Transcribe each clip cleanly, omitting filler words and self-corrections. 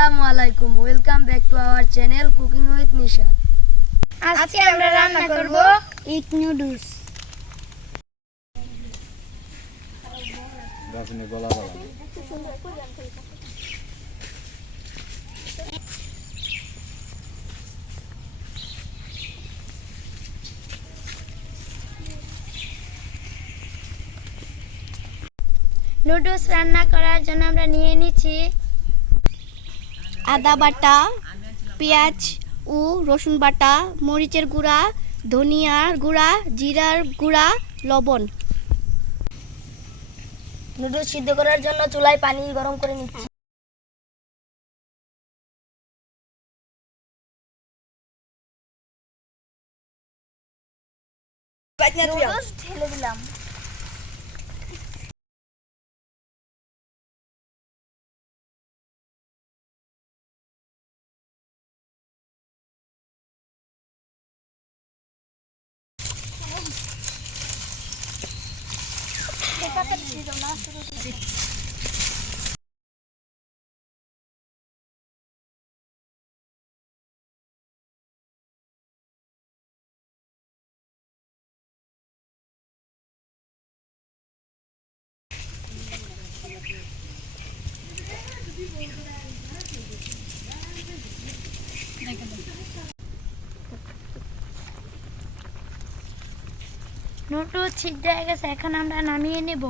Assalamualaikum. Welcome back to our channel Cooking with Nishat. আজকে আমরা রান্না করব Eat noodles. গাছনে গলা বালা নুডলস রান্না করার জন্য আমরা নিয়ে নিয়েছি আদা বাটা, পেঁয়াজ ও রসুন বাটা, মরিচের গুঁড়া, ধনিয়ার গুঁড়া, জিরার গুঁড়া, লবণ। নুডলস সিদ্ধ করার জন্য চুলায় পানি গরম করে নিচ্ছি। নুডলস ঢেলে দিলাম। নুডলস সিদ্ধ হয়ে গেছে, এখন আমরা নামিয়ে নেব।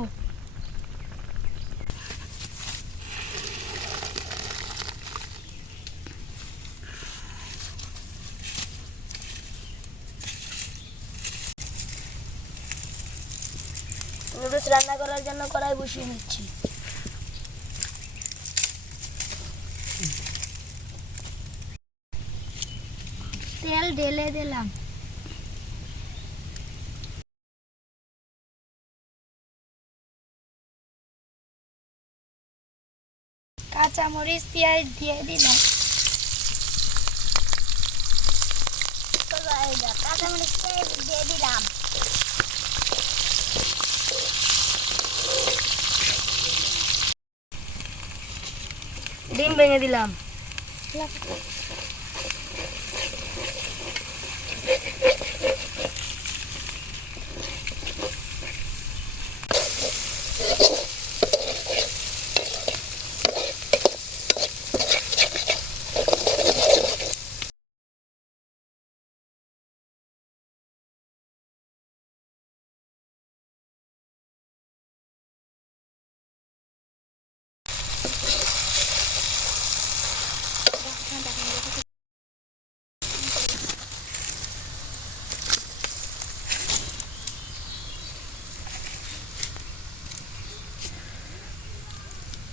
নুডলস রান্না করার জন্য কড়াই বসিয়ে নিচ্ছি। তেল ঢেলে দিলাম। কাঁচা মরিচ, পেঁয়াজ দিয়ে দিলাম। কাঁচা মরিচ, পেঁয়াজ দিয়ে দিলাম। ডিম ভেঙে দিলাম।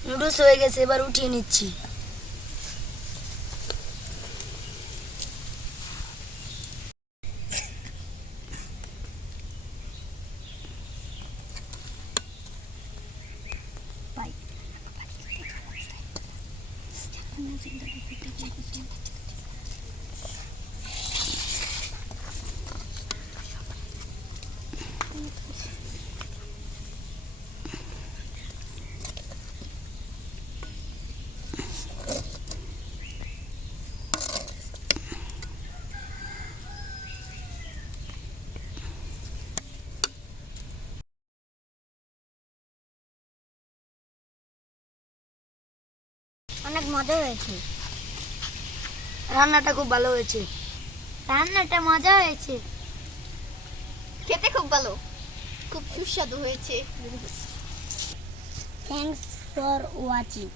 নুডলস হয়ে গেছে, এবার উঠিয়ে নিচ্ছি। অনেক মজা হয়েছে, রান্নাটা খুব ভালো হয়েছে। রান্নাটা মজা হয়েছে, খেতে খুব ভালো, খুব সুস্বাদু হয়েছে। Thanks for watching.